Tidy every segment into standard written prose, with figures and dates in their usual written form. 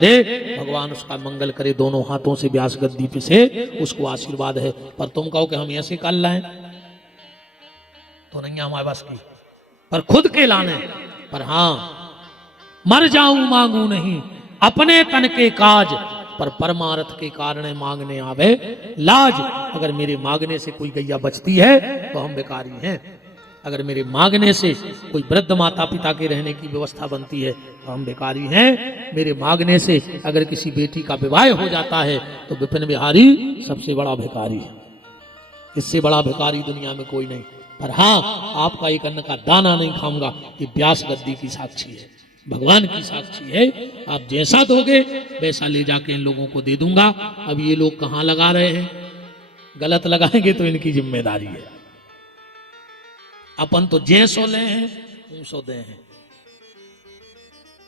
भगवान उसका मंगल करे, दोनों हाथों से व्यास गद्दी पे से उसको आशीर्वाद है। पर तुम कहो कि हम ऐसे कर लाएं तो नहीं हमारे बस की, पर खुद के लाने। पर हाँ, मर जाऊं मांगू नहीं अपने तन के काज, पर परमार्थ के कारण मांगने आवे लाज। अगर मेरे मांगने से कोई गैया बचती है तो हम बेकारी हैं, अगर मेरे मांगने से कोई वृद्ध माता पिता के रहने की व्यवस्था बनती है तो हम बेकारी हैं, मेरे मांगने से अगर किसी बेटी का विवाह हो जाता है तो विपिन बिहारी सबसे बड़ा भिखारी है, इससे बड़ा भिखारी दुनिया में कोई नहीं। पर हाँ, आपका एक अन्न का दाना नहीं खाऊंगा, ये व्यास गद्दी की साक्षी है, भगवान की साक्षी है। आप जैसा दोगे वैसा ले जाके इन लोगों को दे दूंगा। अब ये लोग कहाँ लगा रहे हैं, गलत लगाएंगे तो इनकी जिम्मेदारी है। अपन तो जैसो ले हैं सो दे हैं।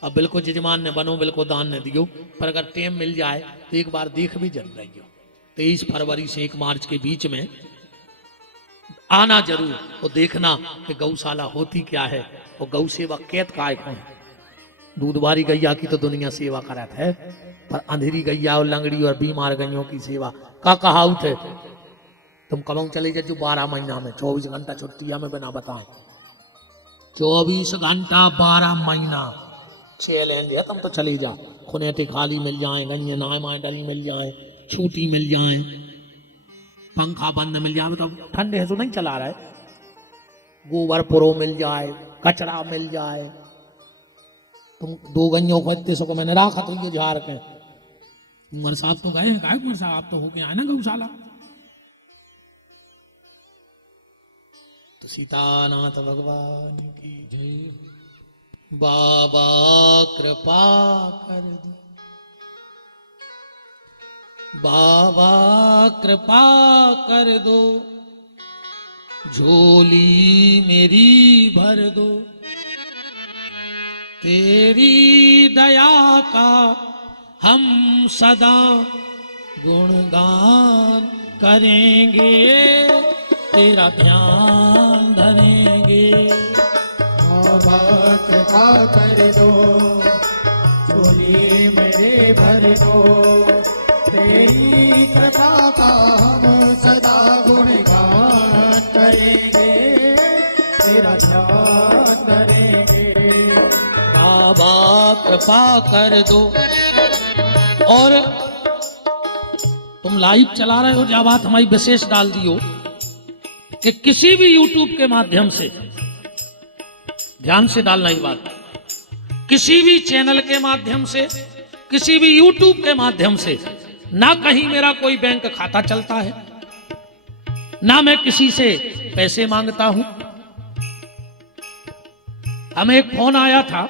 अब बिल्कुल जजमान ने बनो, बिल्कुल दान ने दियो, पर अगर टेम मिल जाए तो एक बार देख भी जल रही हो। 23 फरवरी से 1 मार्च के बीच में आना जरूर, तो देखना कि गौशाला होती क्या है और गौ सेवा कैद काय कौन। दूधवारी गैया की तो दुनिया सेवा करत है, पर अंधेरी गैया और लंगड़ी और बीमार गैयों की सेवा का कहावत है। तुम कब चले जाओ 12 महीना में 24 घंटा छुट्टी हमें बिना बताए, 24 घंटा 12 महीना 6 लेंगे तुम तो चले जा। खुनेटे खाली मिल जाए, गैया नाय माए डरी मिल जाए, छूटी मिल जाए, पंखा बंद मिल जाए, तो ठंडे है तो नहीं चला रहा है, गोबर पुरो मिल जाए, कचरा मिल जाए। तुम 2 गैयों को इतने सको मैंने रखा तो ये झाड़ के उमर साहब तो गए, उमर साहब आप तो हो गया है ना गौशाला। तो सीतानाथ भगवान की जय। बाबा कृपा कर दो, बाबा कृपा कर दो, झोली मेरी भर दो, तेरी दया का हम सदा गुणगान करेंगे, तेरा ध्यान धरेंगे। बाबा कृपा कर दो, झोली मेरे भर दो, तेरी कृपा का हम सदा गुणगान करेंगे, तेरा ध्यान धरेंगे। बाबा कृपा कर दो। और तुम लाइव चला रहे हो, जब बात हमारी विशेष डाल दियो कि किसी भी YouTube के माध्यम से, ध्यान से डालना ही बात, किसी भी चैनल के माध्यम से, किसी भी YouTube के माध्यम से, ना कहीं मेरा कोई बैंक खाता चलता है, ना मैं किसी से पैसे मांगता हूं। हमें एक फोन आया था,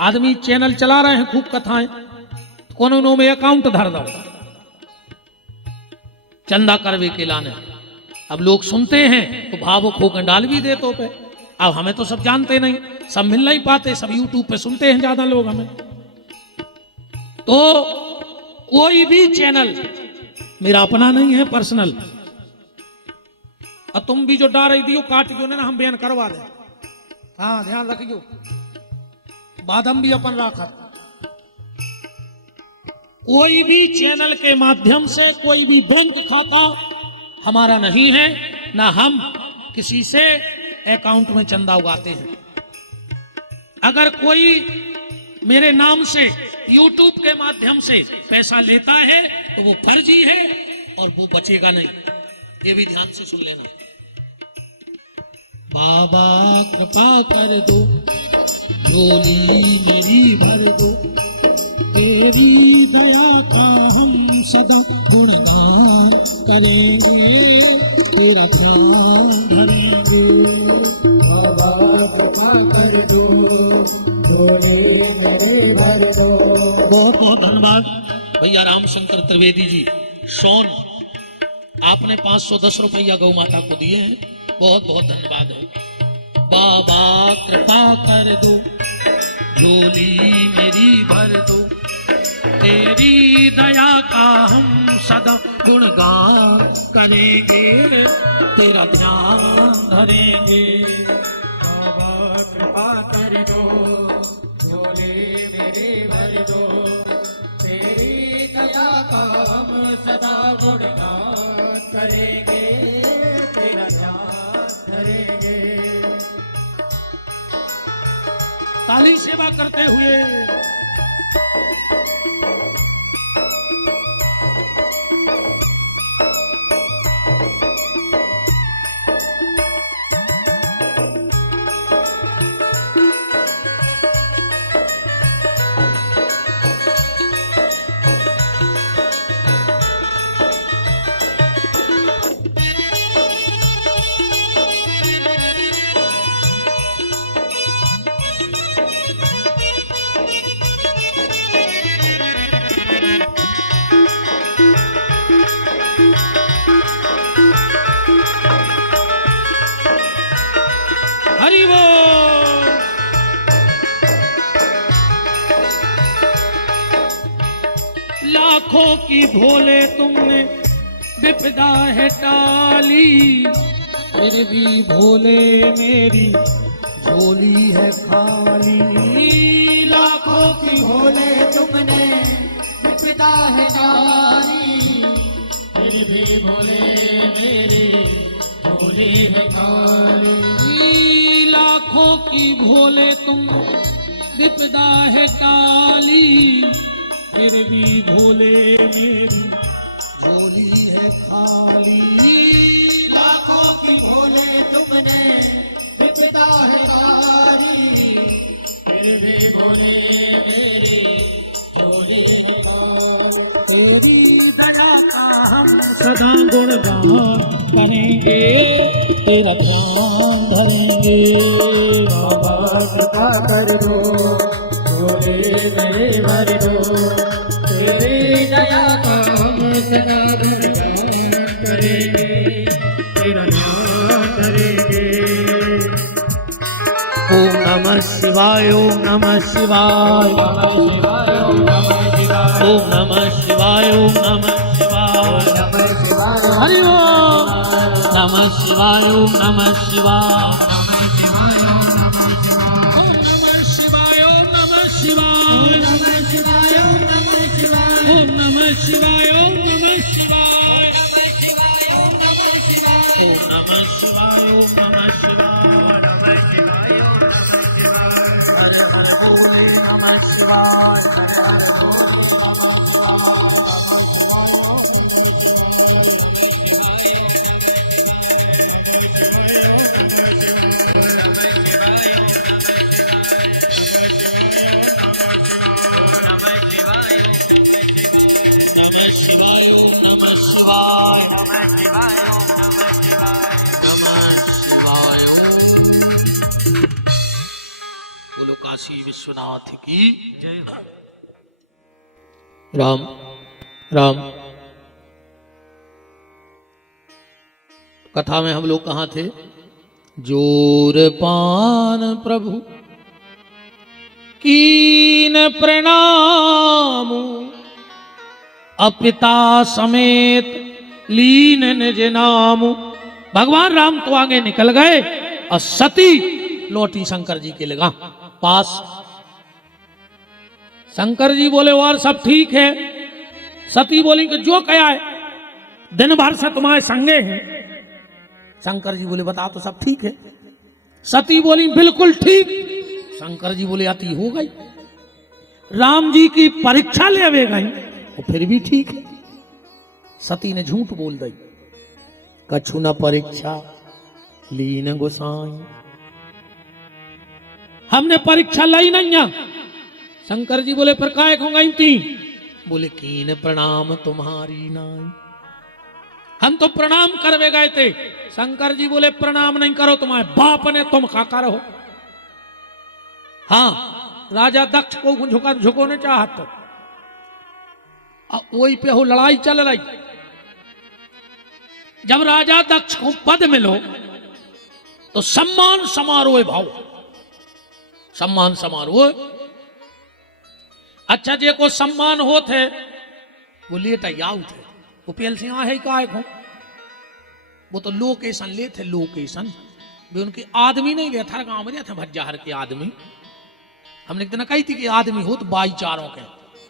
आदमी चैनल चला रहे हैं खूब कथाएं, कोनो में अकाउंट धर दो चंदा करवे के लाने। अब लोग सुनते हैं तो भावुक होकर डाल भी दे तो पे। अब हमें तो सब जानते नहीं, सब मिल नहीं पाते, सब यूट्यूब पे सुनते हैं ज्यादा लोग हमें। तो कोई भी चैनल मेरा अपना नहीं है, पर्सनल। अब तुम भी जो डा रही दियो काट दो ना, हम बयान करवा दे। हाँ ध्यान रखियो, बाद हम भी अपन रखा। कोई भी चैनल के माध्यम से कोई भी बैंक खाता हमारा नहीं है, ना हम किसी से अकाउंट में चंदा उगाते हैं। अगर कोई मेरे नाम से YouTube के माध्यम से पैसा लेता है तो वो फर्जी है और वो बचेगा नहीं, ये भी ध्यान से सुन लेना। बाबा कृपा कर दो, झोली मेरी भर दो, तेरी दया का हम सदा गुणगान करेंगे, तेरा ध्यान धरेंगे। बाबा कृपा कर दो, झोली मेरे भर दो। बहुत बहुत धन्यवाद भैया रामशंकर त्रिवेदी जी, सोन, आपने 510 रुपया गौ माता को दिए हैं, बहुत बहुत धन्यवाद है। बाबा कृपा कर दो, झोली मेरी भर दो, तेरी दया का हम सदा गुणगान करेंगे, तेरा ध्यान धरेंगे। बाबा कृपा कर दो, झोली मेरी भर दो, गुणगान करेंगे, तेरा ध्यान धरेंगे। ताली सेवा करते हुए हरि बोल। लाखों की भोले तुमने विपदा है टाली, फिर भी भोले मेरी झोली है खाली। लाखों की भोले तुमने विपदा है डाली, फिर भी भोले मेरी झोली है खाली। लाखों की भोले तुम विपदा है टाली, फिर भी भोले मेरी झोली है खाली। लाखों की भोले तुमने विपदा है डाली, फिर भी भोले मेरी झोली है खाली। तेरी दया का हम सदा गुणगान करेंगे, तेरा ध्यान धरेंगे। बाबा कृपा कर दो, झोले मेरे भर दो। तेरी दया का हम सदा गुणगान करेंगे, तेरा ध्यान करेंगे। ओम नमः शिवाय, ओम नमः शिवाय, ओम नमः शिवाय, ओम नमः शिवाय। हरि ओम नमः शिवाय, ओम नमः शिवाय, ओम नमः शिवाय, ओम नमः शिवाय, ओम नमः शिवाय, ओम नमः शिवाय, ओम नमः शिवाय, ओम नमः शिवाय, ओम नमः शिवाय, ओम नमः शिवाय। हर हर बोले नमः शिवाय, हर हर बोले नमः शिवाय, ओम नमः शिवाय, नमः शिवाय, ओम नमः शिवाय, नमः शिवाय, ओम। बोलो काशी विश्वनाथ की जय हो। राम राम। कथा में हम लोग कहाँ थे? जोर पान प्रभु कीन प्रणाम, अपिता समेत लीन निज नाम। भगवान राम तो आगे निकल गए और सती लौटी शंकर जी के लगा पास। शंकर जी बोले और सब ठीक है। सती बोली कि जो कहा है दिन भर से तुम्हारे संगे हैं। शंकर जी बोले बता तो सब ठीक है। सती बोली बिल्कुल ठीक। शंकर जी बोले अति हो गई। राम जी की परीक्षा ले वे गई तो फिर भी ठीक है। सती ने झूठ बोल दी। कछु न परीक्षा लीन गोसाई, हमने परीक्षा लाई नहीं है। शंकर जी बोले पर काय को गई थी? बोले कीन प्रणाम तुम्हारी नाई, हम तो प्रणाम करवे गए थे। शंकर जी बोले प्रणाम नहीं करो, तुम्हारे बाप ने तुम खा करो। हाँ, राजा दक्ष को झुको ने चाहत तो वही पे हो लड़ाई चल रही। जब राजा दक्ष को पद मिलो तो सम्मान समारोह भाव, सम्मान समारोह। अच्छा जे को सम्मान हो थे वो लेट आउ थे, वो पेल से है काय को वो तो लोकेशन ले थे। लोकेशन भी उनके आदमी नहीं गए था, गांव में थे भज्जाहर के आदमी। हमने एक दिन कही थी कि आदमी हो तो भाईचारों के,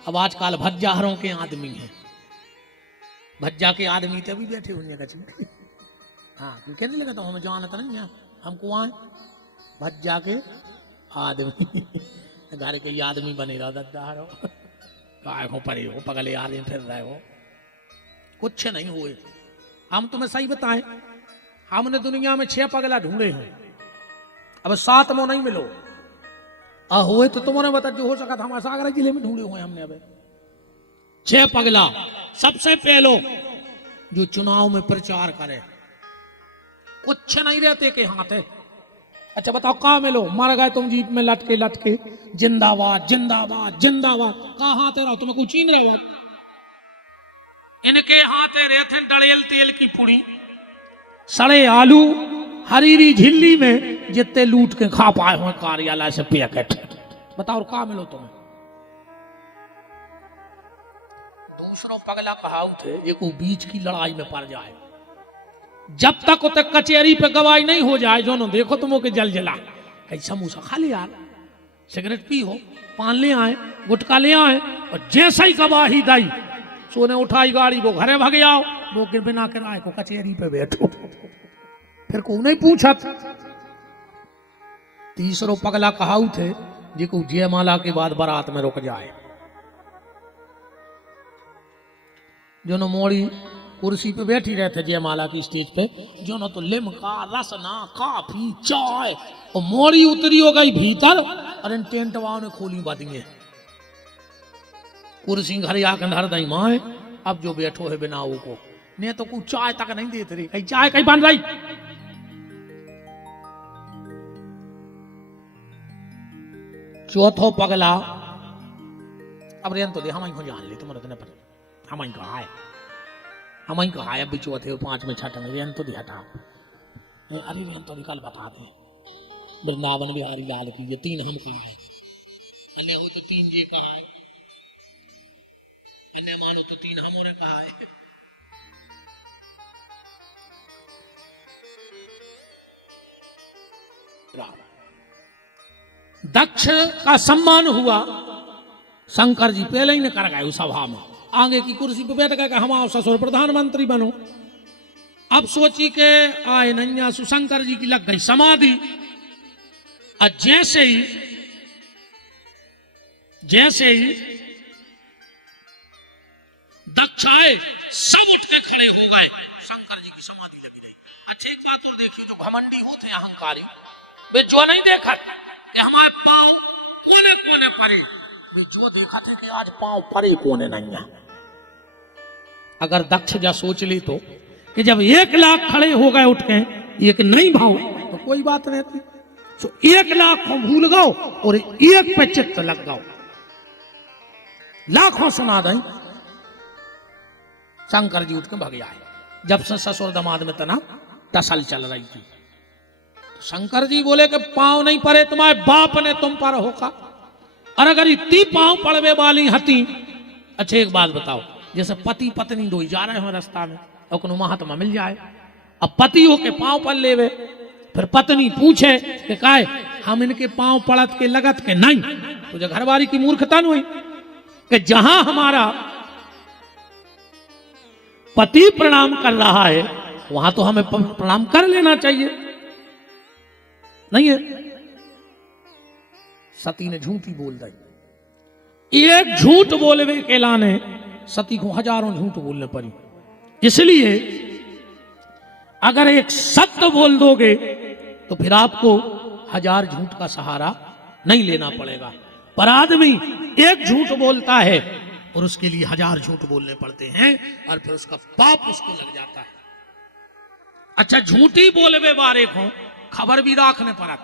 अब आजकल भज्जाहरों के आदमी हैं। भज्जा के आदमी ते भी बैठे हुए कछ हाँ क्यों कहने लगा तो हमें जानता नहीं है हमको आए भज्जा के आदमी घर के आदमी बने रहा दद्दार हो काय हो परे हो पगले आदमी फिर रहे हो कुछ नहीं हुए। हम तुम्हें सही बताएं हमने दुनिया में 6 पगला ढूंढे हैं अब 7 में नहीं मिलो हुए तो तुमने बता जो हो सका था हमारे सागर जिले में ढूंढे हुए हमने अब 6 पगला। सबसे पहलो जो चुनाव में प्रचार करे कुछ नहीं रहते के हाथ है। अच्छा बताओ कहा मिलो मर गए तुम जीप में लटके लटके जिंदाबाद जिंदाबाद जिंदाबाद कहा हाथ रहो तुम्हें कुछ छीन रहे हो इनके हाथ रहे थे डड़ेल तेल की पुड़ी सड़े आलू हरीरी झिल्ली में जितने लूट के खा पाए हुए कार्यालय से पैकेट बताओ कहा मिलो तुम्हें। दूसरों पगला कहावत है ये को बीच की लड़ाई में पड़ जाए जब तक उतक कचहरी पे गवाही नहीं हो जाए जो देखो तुम के जल जला कहीं समोसा खा ले यार सिगरेट पी हो पान ले आए गुटखा ले आए और जैसा ही गवाही दाई सोने उठाई गाड़ी वो घरे भाग आओ वो के बिना किराए को कचहरी पे बैठो फिर को नहीं पूछा। तीसरो पगला कहावत है जिको जयमाला के बाद बारात में रुक जाए जो न मोड़ी कुर्सी पे बैठी रहे थे जयमाला की स्टेज पे जो न तो लिमका रसना काफी चाय और मोड़ी उतरी हो गई भीतर और इन टेंट वालों ने खोली बातियां कुर्सी घर आकर धर दई माए अब जो बैठो है बिना वो को ने तो कुछ चाय तक नहीं देते रही कहीं चाय कहीं बन रही। चौथो पगला अब रेन तो दे हम ही जान ली तुम्हारे तो पर हम ही कहा है हम ही कहा है अभी चौथे 5 में छठ में रेन तो दिया था अरे रेन तो निकाल बता दे वृंदावन बिहारी लाल की ये 3 हम कहा है अन्य हो तो 3 जे कहा है अन्य मानो तो 3 हमों ने कहा है। दक्ष का सम्मान हुआ शंकर जी पहले ही ने कर गए उस सभा में आगे की कुर्सी पे बैठ गए हम आओ ससुर प्रधानमंत्री बनो। अब सोची के आए नैया सुशंकर जी की लग गई समाधि और जैसे ही दक्ष आए सब उठ के खड़े हो गए शंकर जी की समाधि लगी नहीं। अच्छा एक बात और देखिए जो घमंडी होते अहंकारी वे जो नहीं देखा कि हमारे पांव कोने कोने पड़े वे जो देखा थे कि आज पांव पड़े कोने नहीं है। अगर दक्ष जा सोच ली तो कि जब 1 लाख खड़े हो गए उठ के एक नहीं भाव तो कोई बात नहीं थी तो 1 लाख को भूल गओ और एक पे चित्त लग गओ लाखों सुना दें। शंकर जी उठ के भाग आए जब से ससुर दामाद में तना टसल चल रही थी तो शंकर जी बोले कि पांव नहीं पड़े तुम्हारे बाप ने तुम पर होगा और अगर इतनी पांव पड़वे वाली हती। अच्छा एक बात बताओ जैसे पति पत्नी दो जा रहे हो रास्ता में और कोनो महात्मा मिल जाए अब पति हो के पांव पड़ लेवे फिर पत्नी पूछे कि काहे हम इनके पांव पड़त के लगत के नहीं तो घरवाली की मूर्खता नहीं कि जहां हमारा पति प्रणाम कर रहा है वहां तो हमें प्रणाम कर लेना चाहिए नहीं है। सती ने झूठी बोल दी एक झूठ बोले के लाने सती को हजारों झूठ बोलने पड़ी। इसलिए अगर एक सत्य बोल दोगे तो फिर आपको 1000 झूठ का सहारा नहीं लेना पड़ेगा। पर आदमी एक झूठ बोलता है और उसके लिए 1000 झूठ बोलने पड़ते हैं और फिर उसका पाप उसको लग जाता है। अच्छा झूठी बोलवे वाले को खबर भी रखने पड़ा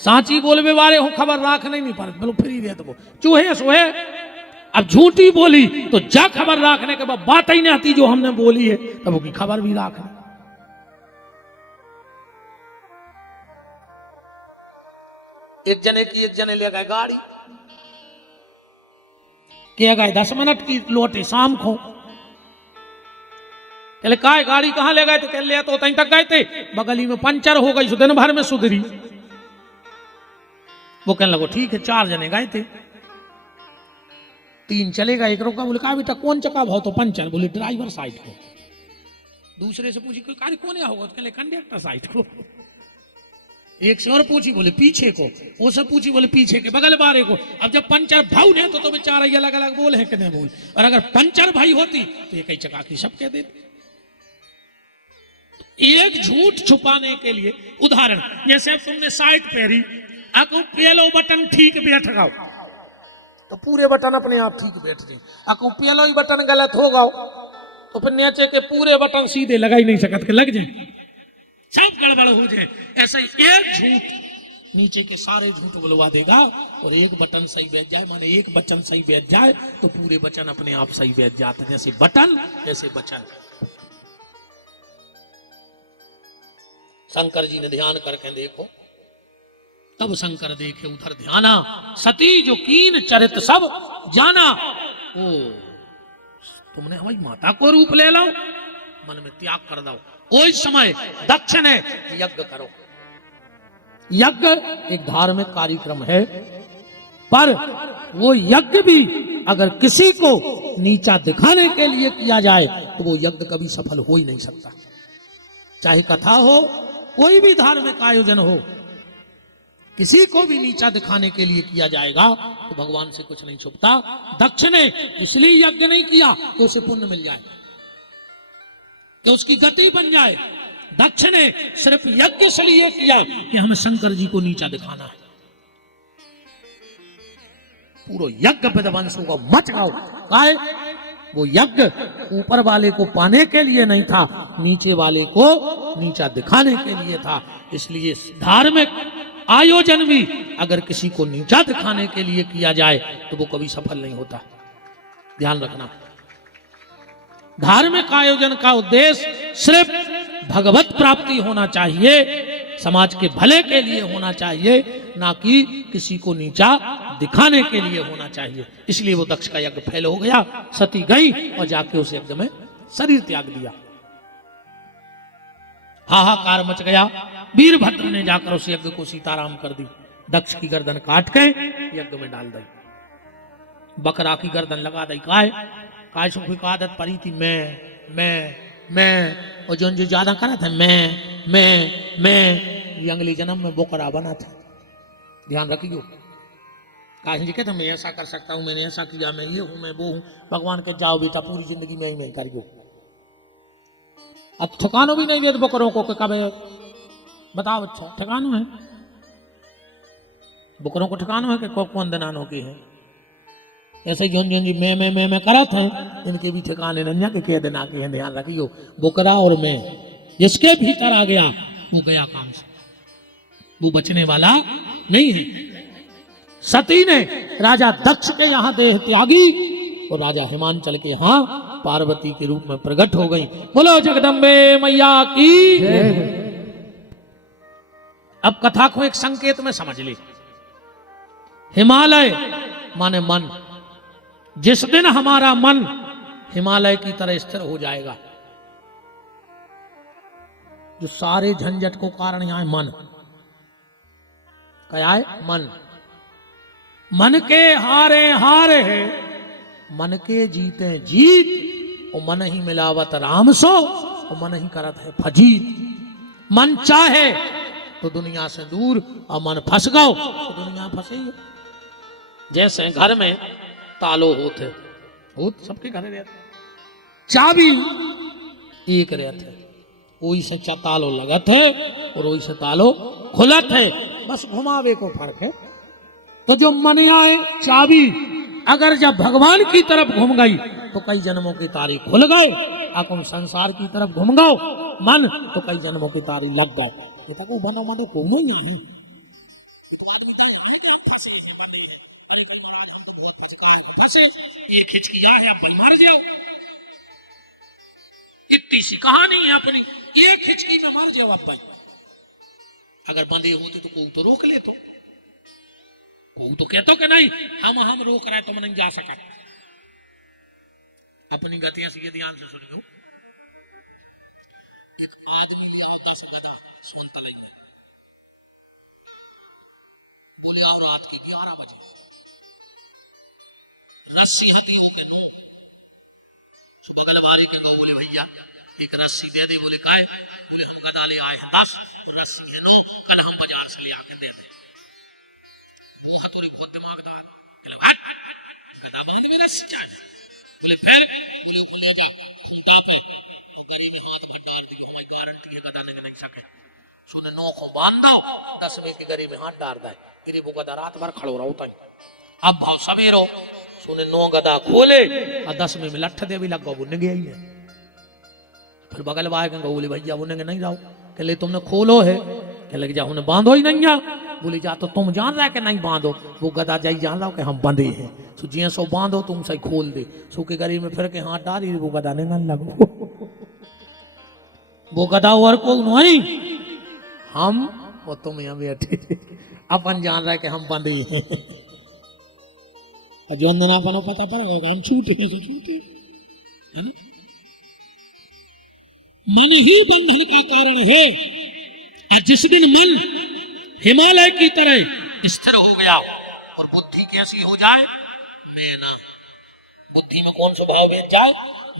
सांची बोलवे वाले हो खबर रखने नहीं पड़त बोलो फ्री रहे तो चूहे सोहे। अब झूठी बोली तो जा खबर रखने के बाद बात ही नहीं आती जो हमने बोली है तब की खबर भी रखने। एक जने ले गए गाड़ी के गए 10 मिनट की लौटे शाम को कहले काय गाड़ी कहां ले गए तो कह ले तो तहीं तक गए थे बगली में पंचर हो गई दिन भर में सुधरी। वो कहने लगो ठीक है 4 जने गए थे 3 चलेगा, एक रोका। बोले कहा बेटा कौन चक्का भाव? तो पंचर। बोले ड्राइवर साइड को। दूसरे से पूछी कोई कार कौन होगा? तो कंडक्टर साइड को। एक से और पूछी, बोले पीछे को। वो सब पूछी, बोले पीछे के बगल बारे को। अब जब पंचर भाव है तो बेचारा ये अलग अलग बोल है कि नहीं बोल। और अगर पंचर भाई होती तो ये कई चक्का की सब कह देते। एक झूठ छुपाने के लिए, उदाहरण जैसे अब तुमने साइड पहरी, अको पेलो बटन ठीक बैठ गाओ तो पूरे बटन अपने आप ठीक बैठ जाए। अको पेलो ही बटन गलत हो गाओ तो फिर नीचे के पूरे बटन सीधे लगा ही नहीं सकत के लग जाए, सब गड़बड़ हो जाए। ऐसा ही एक झूठ नीचे के सारे झूठ बुलवा देगा। और एक बटन सही बैठ जाए, माने एक बटन सही बैठ जाए तो पूरे बटन अपने आप सही बैठ जाते। जैसे बटन जैसे बचन। शंकर जी ने ध्यान करके देखो, तब शंकर देखे उधर ध्याना, सती जो कीन चरित सब जाना। ओ तुमने हमारी माता को रूप ले लो, मन में त्याग कर दो। ओई समय दक्ष ने यज्ञ करो। यज्ञ एक धार्मिक कार्यक्रम है, पर वो यज्ञ भी अगर किसी को नीचा दिखाने के लिए किया जाए तो वो यज्ञ कभी सफल हो ही नहीं सकता। चाहे कथा हो, कोई भी धार्मिक आयोजन हो, किसी को भी नीचा दिखाने के लिए किया जाएगा तो भगवान से कुछ नहीं छुपता। दक्ष ने इसलिए यज्ञ नहीं किया तो उसे पुण्य मिल जाए, कि उसकी गति बन जाए। दक्ष ने सिर्फ यज्ञ इसलिए किया कि हमें शंकर जी को नीचा दिखाना है। पूरा यज्ञ विध्वंस को मच गया। वो यज्ञ ऊपर वाले को पाने के लिए नहीं था, नीचे वाले को नीचा दिखाने के लिए था। इसलिए धार्मिक आयोजन भी अगर किसी को नीचा दिखाने के लिए किया जाए तो वो कभी सफल नहीं होता। ध्यान रखना, धार्मिक आयोजन का उद्देश्य सिर्फ भगवत प्राप्ति होना चाहिए, समाज के भले के लिए होना चाहिए, ना कि किसी को नीचा दिखाने के लिए होना चाहिए। इसलिए वो दक्ष का यज्ञ फेल हो गया। सती गई और जाके उस यज्ञ में शरीर त्याग दिया। हाहाकार मच गया। वीरभद्र ने जाकर उस यज्ञ को सीताराम कर दी। दक्ष की गर्दन काट के यज्ञ में डाल दी। बकरा की गर्दन लगा दी। काय सुख की आदत पड़ी थी मैं और जो ज्यादा करा था मैं ये अगले जन्म में बोकरा बना था। ध्यान रखियो। काशी जी कहते मैं ऐसा कर सकता हूँ, मैंने ऐसा किया, मैं ये हूँ, मैं वो हूँ। भगवान के जाओ बेटा पूरी जिंदगी में ही मैं करियो। अब ठिकानो भी नहीं देते बकरों को कि कब बताओ। अच्छा ठिकानो है बकरों को, ठिकानो है कि कौन दनानों की है। ऐसे जोन जोन जी मैं करत है, इनके भी ठिकाने नन्या के कह देना के हैं। ध्यान रखियो, बोकरा और मैं जिसके भीतर आ गया वो गया काम से, वो बचने वाला नहीं है। सती ने राजा दक्ष के यहाँ देह त्यागी और राजा हिमांचल के यहाँ पार्वती के रूप में प्रकट हो गई। बोलो जगदम्बे मैया की। अब कथा को एक संकेत में समझ ले। हिमालय माने मन। जिस दिन हमारा मन हिमालय की तरह स्थिर हो जाएगा, जो सारे झंझट को कारण यहां है मन। क्या है? मन। मन के हारे हारे है, मन के जीते जीत। और मन ही मिलावत राम सो, और मन ही करत है फजीत। मन चाहे तो दुनिया से दूर, और मन फंस गो तो दुनिया फंसे। जैसे घर में तालो होते, सबके घर रहते, चाबी एक रहते, वही से तालो लगत है और वही से तालो खुलत है, बस घुमावे को फर्क है। तो जो मन आए चाबी अगर जब भगवान की तरफ घूम गई तो कई जन्मों की तारी खुल गए। अकुम संसार की तरफ घूम गो मन तो कई जन्मों की तारी लग गए। ये तक बनो मनो को नहीं है तो आदमी का है कि हम फंसे हैं, बंदे हैं। अरे कई महाराज हम तो बहुत फंसे, ये खिंच की या बल मार जाओ। इतनी सी कहानी है अपनी, एक खिचकी में मर जाओ आप भाई। अगर बंदे होते तो को तो रोक ले, तो को तो कहते कि नहीं हम रोक रहे तुम नहीं जा सका। अपनी गतियों से ध्यान से सुन लो। एक आदमी लिया होता है गधा सुनता नहीं, बोले आओ रात के 11 बजे। रस्सी हाथी हो के नो सो बगल वाले के गौ बोले भैया एक रस्सी दे दे। बोले काय? बोले हम गदा ले आए हैं 10 रस्सी है 9, कल हम बाजार से ले आके दे दें। वो हथौड़ी बहुत दिमागदार बोले हट गदा बांध में रस्सी चाहिए। बोले फिर बोले खोलेगा खूंटा पे गरीब हाथ भटार दी हमें गारंटी है गदा नहीं सके। सुने 9 को बांध दो 10 में की गरीब हाथ डाल दे। गरीब गदा रात भर खड़ो रहो तई अब भाव सवेरो सुने 9 गदा खोले और 10 में लठ दे भी लग गो बुन गया ही है। फिर बगल वाले के बोले भैया बुन नहीं जाओ। कहले तुमने खोलो है। कहले जा उन्हें बांधो ही नहीं आ। बोले जा तो तुम जान रहा है कि नहीं बांधो। वो गदा जाई जान रहा हो कि हम बंधे हैं सो जिया सो बांधो तुम सही खोल दे। सो के गरीब में फिर के हाथ डाली वो गदा ने न लगो। वो गदा और को नहीं हम वो तुम यहाँ बैठे अपन जान रहा है कि हम बंधे हैं। जो अंदना पनो पता पर हम छूटे हैं सो छूटे है ना। मन ही बंधन का कारण है। और जिस दिन मन हिमालय की तरह स्थिर हो गया और बुद्धि कैसी हो जाए मैं ना। बुद्धि में कौन स्वभाव भेज जाए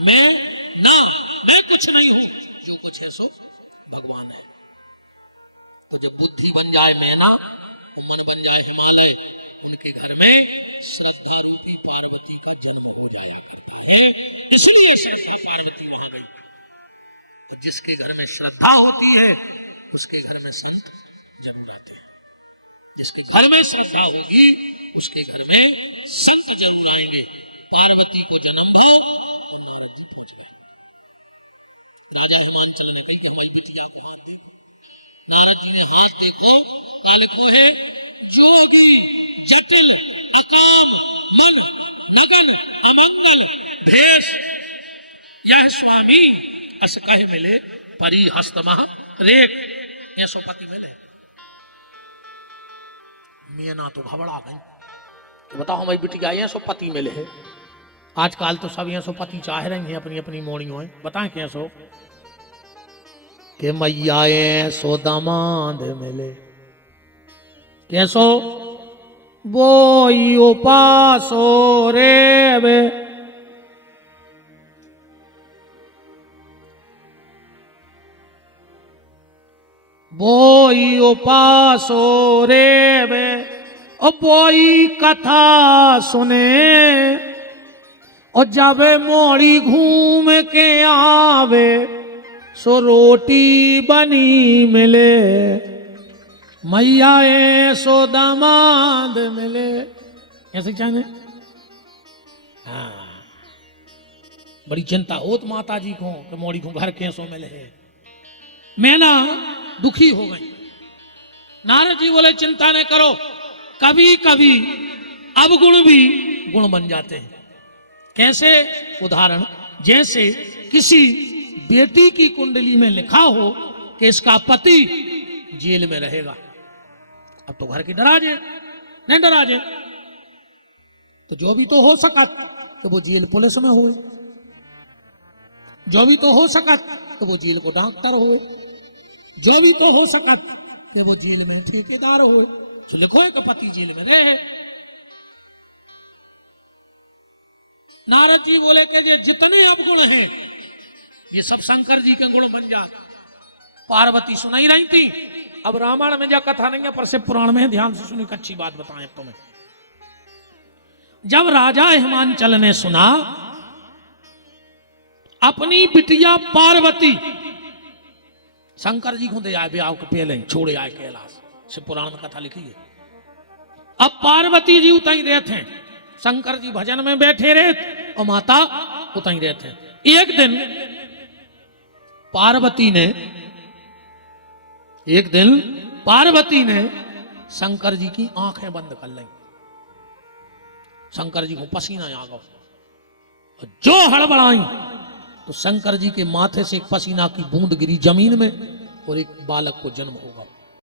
मैं ना, मैं कुछ नहीं हूं, जो कुछ है सो भगवान है। तो जब बुद्धि बन जाए मैं ना तो मन बन जाए हिमालय। उनके घर में श्रद्धा रूपी पार्वती का जन्म हो जाया करता है। इसलिए श्रद्धा पार्वती वहां गई। जिसके घर में श्रद्धा होती है उसके घर में संत जन्म जाते हैं। जिसके घर में श्रद्धा होगी उसके घर में संत जन्म आएंगे। पार्वती को जन्म भाव नारद जी पहुंच गए। राजा हिमांचल नदी की बिटिया को हाथ देखो। नारद जी ने हाथ देखो क्या लिखा है? जोगी जटिल अकाम मन नगन अमंगल भेष यह स्वामी अस कहे मिले परी हस्तमह रेख ऐसो पति मिले। मीना तो घबरा गई तो बताओ हमारी बिटिया ऐसो पति मिले है। आजकल तो सब ऐसो पति चाह रही हैं अपनी अपनी मोड़ियों है। बताएं कैसो के मैया ऐसो दामाद मिले कैसो वो उपासो रे वे बोई उपासो रे ओ बोई कथा सुने और जब मोड़ी घूम के आवे सो रोटी बनी मिले। मैया सो दामाद मिले ऐसे चाहे। हाँ बड़ी चिंता होत माता जी को कि मोड़ी को घर कैसो मिले है। मैं ना दुखी हो गई। नारद जी बोले चिंता न करो कभी कभी अवगुण भी गुण बन जाते हैं। कैसे? उदाहरण जैसे किसी बेटी की कुंडली में लिखा हो कि इसका पति जेल में रहेगा। अब तो घर की दराज है नहीं दराज है तो जो भी तो हो सका तो वो जेल पुलिस में हो। जो भी तो हो सका तो वो जेल को डॉक्टर हो। जो भी तो हो सका कि वो जेल में ठेकेदार हो। तो लिखो तो पति जेल में रहे। नारद जी बोले कि ये जितने अवगुण हैं ये सब शंकर जी के गुण बन जाते। पार्वती सुनाई रही थी। अब रामायण में जा कथा नहीं है पर शिव पुराण में ध्यान से सुनी। अच्छी बात बताएं तुम्हें। जब राजा हिमांचल ने सुना अपनी बिटिया पार्वती शंकर जी को दे आए ब्याह के पहले छोड़े आए कैलाश। शिव पुराण में कथा लिखी है। अब पार्वती जी उतई रहे थे। शंकर जी भजन में बैठे रहे और माता उतई रहे थे। एक दिन पार्वती ने शंकर जी की आंखें बंद कर ली। शंकर जी को पसीना आ गया। जो हड़बड़ाई तो शंकर जी के माथे से एक पसीना की बूंद गिरी जमीन में और एक बालक को जन्म होगा।